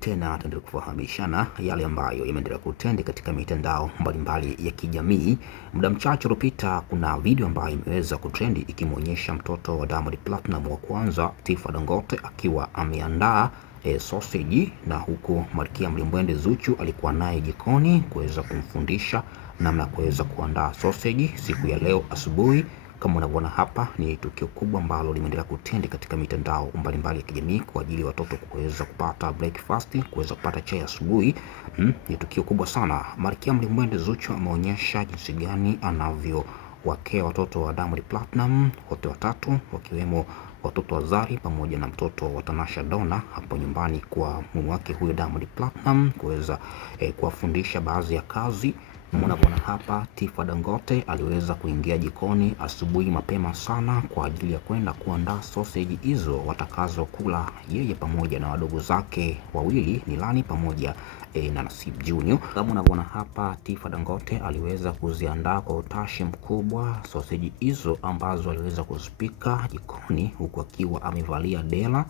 tena tuendelee kufahamishana yale ambayo yameendelea kutendi katika mitandao mbalimbali ya kijamii. Muda mchache uliopita kuna video ambayo imeweza kutrendi ikimwonyesha mtoto wa Diamond Platinum wa kwanza Tifa Dangote akiwa ameandaa sausage, na huku Malkia Mlimbwende Zuchu alikuwa naye jikoni kuweza kumfundisha namna kuweza kuandaa sausage siku ya leo asubuhi. Kama unavyoona hapa, ni tukio kubwa ambalo limeendelea kutendi katika mitandao mbalimbali ya kijamii kwa ajili ya watoto kuweza kupata breakfast, kuweza kupata chai asubuhi. Ni tukio kubwa sana. Malkia Mlimbwende Zuchu ameonyesha jinsi gani anavyowakea watoto wa Diamond Platinum wote watatu, wakiwemo watoto wa Zari pamoja na mtoto wa Tanasha Donna hapo nyumbani kwa mume wake huyo Diamond Platinum, kuweza kuwafundisha baadhi ya kazi. Mnavyoona hapa, Tifa Dangote aliweza kuingia jikoni asubuhi mapema sana kwa ajili ya kwenda kuandaa sausage hizo watakazo kula yeye pamoja na wadogo zake wawili, Nilani pamoja na Nasib Junior. Kama unavyoona hapa, Tifa Dangote aliweza kuziandaa kwa utashi mkubwa sausage hizo ambazo aliweza kuzipika jikoni, huku akiwa amevalia dela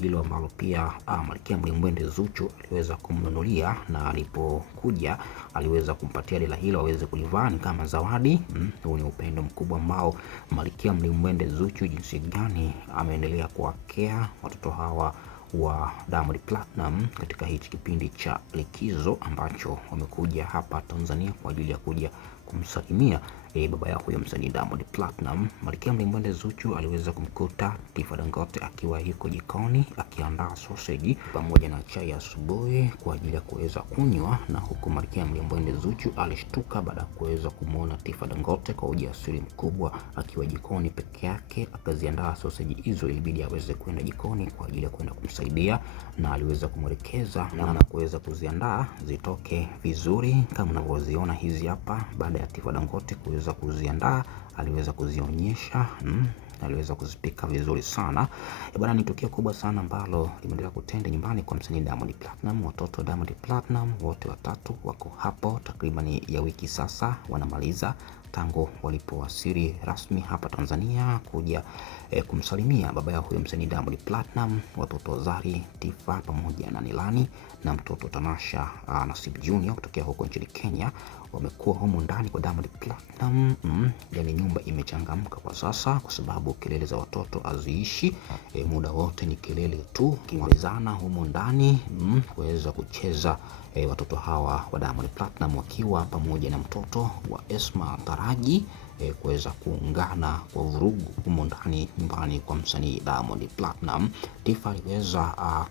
hilo ambalo pia Malkia Mlimbwende Zuchu aliweza kumnunulia, na alipokuja aliweza kumpatia dela hilo aweze kulivaa kama zawadi. Huu ni upendo mkubwa ambao Malkia Mlimbwende Zuchu jinsi gani ameendelea kuwakea watoto hawa wa Diamond Platinum katika hichi kipindi cha likizo ambacho wamekuja hapa Tanzania kwa ajili ya kuja kumsalimia baba yao huyo msanii Diamond Platinum. Malkia Mlimbwende Zuchu aliweza kumkuta Tifa Dangote akiwa yuko jikoni akiandaa sausage pamoja na chai asubuhi kwa ajili ya kuweza kunywa, na huku Malkia Mlimbwende Zuchu alishtuka baada ya kuweza kumuona Tifa Dangote kwa ujasiri mkubwa akiwa jikoni peke yake akaziandaa sausage hizo. Ilibidi aweze kwenda jikoni kwa ajili ya kwenda kumsaidia, na aliweza kumwelekeza namna kuweza kuziandaa zitoke vizuri kama unavyoziona hizi hapa. Baada ya Tifa Dangote kuweza kuziandaa, aliweza kuzionyesha, aliweza kuzipika vizuri sana. Bwana, ni tukio kubwa sana ambalo limeendelea kutenda nyumbani kwa msanii Diamond Platinum. Watoto Diamond Platinum wote watatu wako hapo takriban ya wiki sasa, wanamaliza tangu walipowasili rasmi hapa Tanzania kuja kumsalimia baba yao huyo msanii Diamond Platinum. Watoto Zari, Tifa pamoja na Nilani na mtoto Tanasha Nasib Junior kutokea huko nchini Kenya wamekuwa humu ndani kwa Diamond Platinum. Yani nyumba imechangamka kwa sasa kwa sababu kelele za watoto haziishi, muda wote ni kelele tu, kimalizana humu ndani kuweza kucheza watoto hawa wa Diamond Platinum wakiwa pamoja na mtoto wa Esma Taraji kuweza kuungana kwa vurugu humo ndani nyumbani kwa msanii Diamond Platinum. Tifa aliweza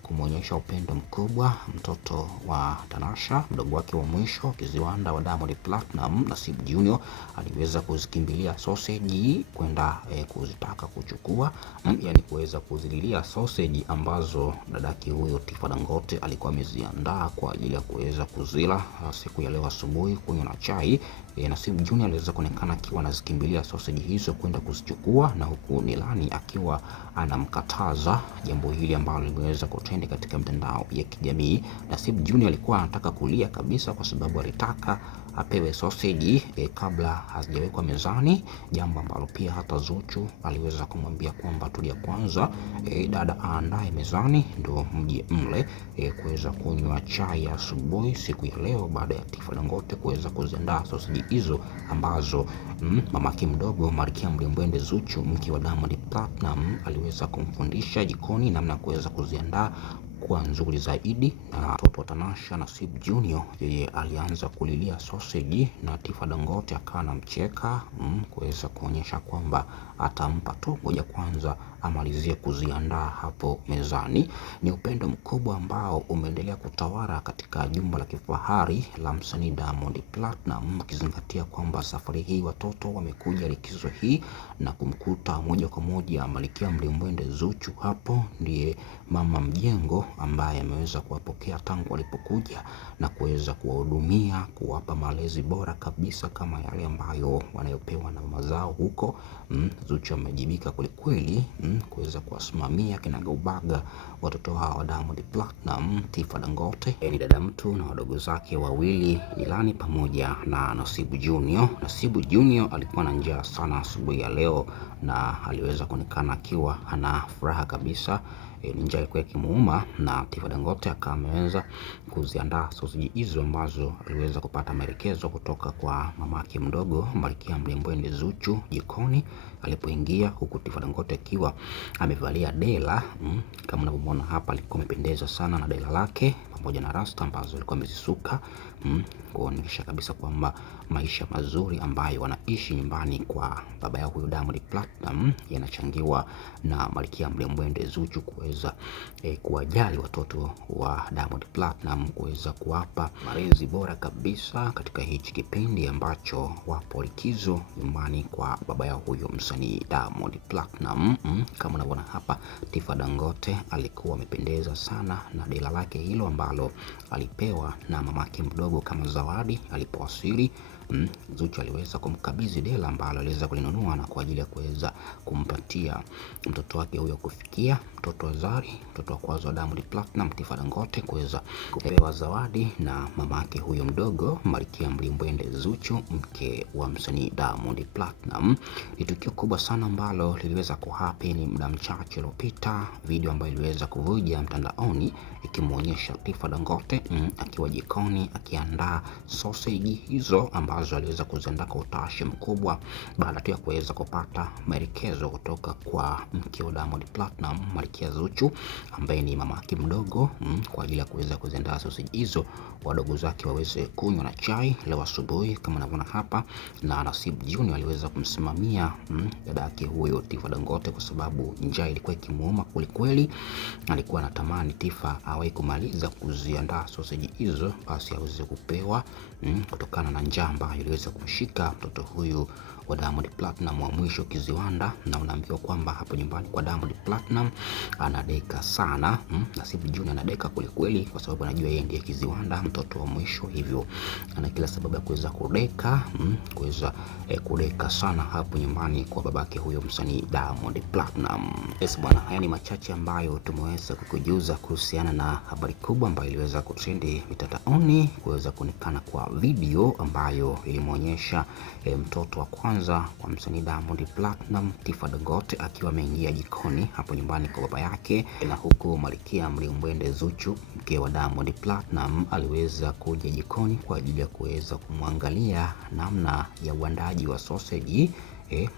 kumwonyesha upendo mkubwa mtoto wa Tanasha, mdogo wake wa mwisho kiziwanda wa Diamond Platinum, Nasib Junior. Aliweza kuzikimbilia sausage kwenda kuzitaka kuchukua, yani kuweza kuzililia sausage ambazo dadaki huyo Tifa Dangote alikuwa ameziandaa kwa ajili ya kuweza kuzila siku ya leo asubuhi kunywa na chai. Nasib Junior aliweza kuonekana akiwa anazikimbilia sausage hizo kwenda kuzichukua, na huku Nilani akiwa anamkataza jambo hili ambalo limeweza kutrend katika mitandao ya kijamii. Nasib Junior alikuwa anataka kulia kabisa kwa sababu alitaka apewe sausage kabla hazijawekwa mezani, jambo ambalo pia hata Zuchu aliweza kumwambia kwamba tulia kwanza, dada aandae mezani ndo mje mle kuweza kunywa chai ya asubuhi siku ya leo, baada ya Tifa Dangote kuweza kuziandaa sausage hizo ambazo mamake mdogo Malkia Mlimbwende Zuchu, mke wa Diamond Platinum, aliweza kumfundisha jikoni namna kuweza kuziandaa kwa nzuri zaidi. Na mtoto wa Tanasha Nasib Junior yeye alianza kulilia sausage na Tifa Dangote akawa anamcheka kuweza kuonyesha kwamba atampa tu ngoja kwanza amalizie kuziandaa hapo mezani. Ni upendo mkubwa ambao umeendelea kutawala katika jumba la kifahari la msanii Diamond Platinum, ukizingatia kwamba safari hii watoto wamekuja likizo hii na kumkuta moja kwa moja Malkia Mlimbwende Zuchu. Hapo ndiye mama mjengo ambaye ameweza kuwapokea tangu walipokuja na kuweza kuwahudumia, kuwapa malezi bora kabisa kama yale ambayo wanayopewa na mama zao huko. Zuchu amejibika kwelikweli kuweza kuwasimamia kinagaubaga watoto hawa wa Diamond Platinum. Tifa Dangote ni dada mtu na wadogo zake wawili, Nilani pamoja na Nasib Junior. Nasib Junior alikuwa na njaa sana asubuhi ya leo na aliweza kuonekana akiwa ana furaha kabisa njaa ilikuwa ikimuuma, na Tifa Dangote akawa ameweza kuziandaa sausage hizo ambazo aliweza kupata maelekezo kutoka kwa mamake mdogo Malkia Mlimbwende Zuchu jikoni alipoingia, huku Tifa Dangote akiwa amevalia dela kama unavyoona hapa. Alikuwa amependeza sana na dela lake pamoja na rasta ambazo alikuwa amezisuka kuonyesha kabisa kwamba maisha mazuri ambayo wanaishi nyumbani kwa baba yao huyo Diamond Platnumz yanachangiwa na Malkia Mlimbwende Zuchu kuweza kuwajali watoto wa Diamond Platnumz, kuweza kuwapa malezi bora kabisa katika hichi kipindi ambacho wapo likizo nyumbani kwa baba yao huyo msanii Diamond Platnumz. Kama unavyoona hapa, Tifa Dangote alikuwa amependeza sana na dela lake hilo ambalo alipewa na mamake mdogo kama zawadi alipowasili. Zuchu aliweza kumkabidhi dela ambalo aliweza kulinunua na kwa ajili ya kuweza kumpatia mtoto wake huyo kufikia, mtoto wa Zari, mtoto wa kwanza wa Diamond Platnumz, Tifa Dangote kuweza kupewa zawadi na mamake huyo mdogo Malkia Mlimbwende Zuchu, mke wa msanii Diamond Platnumz. Ni tukio kubwa sana ambalo liliweza kuhappen muda mchache uliopita, video ambayo iliweza kuvuja mtandaoni ikimuonyesha Tifa Dangote akiwa jikoni akiandaa sausage hizo ambazo aliweza kuziandaa kwa utashi mkubwa baada tu ya kuweza kupata maelekezo kutoka kwa mke wa Diamond Platnumz Malkia Zuchu ambaye ni mamake mdogo kwa ajili ya kuweza kuziandaa sausage hizo wadogo zake waweze kunywa na chai leo asubuhi kama unavyoona hapa. Na Nasib Junior aliweza kumsimamia dada yake huyo Tifa Dangote kwa sababu njaa ilikuwa ikimuuma kweli. Alikuwa anatamani Tifa awahi kumaliza kuziandaa sausage hizo basi aweze kupewa kutokana na njaa ambayo iliweza kumshika mtoto huyu wa Diamond Platnumz wa mwisho kiziwanda. Na unaambiwa kwamba hapo nyumbani kwa Diamond Platnumz anadeka sana. Nasib Junior anadeka kweli kwa sababu anajua yeye ndiye kiziwanda, mtoto wa mwisho, hivyo ana kila sababu ya kuweza kudeka kudeka sana hapo nyumbani kwa babake huyo msanii Diamond Platnumz. Yes bwana, haya ni machache ambayo tumeweza kukujuza kuhusiana na habari kubwa ambayo iliweza kutrendi mitandaoni, kuweza kuonekana kwa video ambayo ilimuonyesha mtoto wa kwanza kwa msanii Diamond Platnumz Tifa Dangote akiwa ameingia jikoni hapo nyumbani kwa baba yake, na huku Malkia Mlimbwende Zuchu mke wa Diamond Platnumz aliweza kuja jikoni kwa ajili ya kuweza kumwangalia namna ya uandaji wa sausage.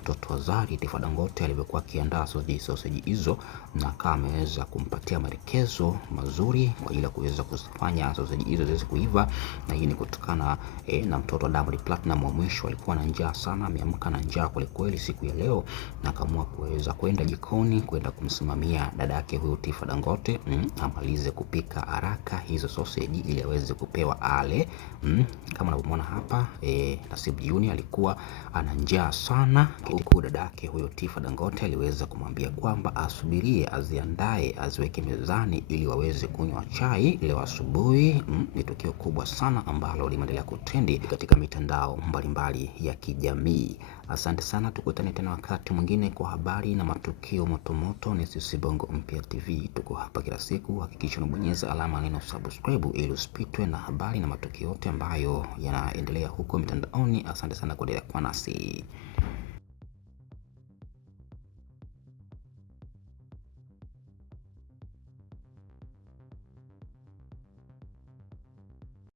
Mtoto wa Zari Tifa Dangote alivyokuwa akiandaa sausage hizo na kama ameweza kumpatia maelekezo mazuri kwa ajili ya kuweza kufanya sausage hizo ziweze kuiva, na hii ni kutokana na mtoto wa Diamond Platnumz wa mwisho alikuwa na njaa sana, ameamka na njaa kweli siku ya leo, na akaamua kuweza kwenda jikoni kwenda kumsimamia dada yake huyo Tifa Dangote amalize kupika haraka hizo sausage ili aweze kupewa ale. Kama unavyoona hapa Nasib Junior alikuwa ana njaa sana, huku dada yake huyo Tifa Dangote aliweza kumwambia kwamba asubirie aziandae aziweke mezani ili waweze kunywa chai leo asubuhi. Ni tukio kubwa sana ambalo limeendelea kutrendi katika mitandao mbalimbali ya kijamii. Asante sana, tukutane tena wakati mwingine kwa habari na matukio motomoto. Ni sisi Bongo Mpya TV, tuko hapa kila siku. Hakikisha unabonyeza alama neno subscribe ili usipitwe na habari na matukio yote ambayo yanaendelea huko mitandaoni. Asante sana kuendelea kuwa nasi.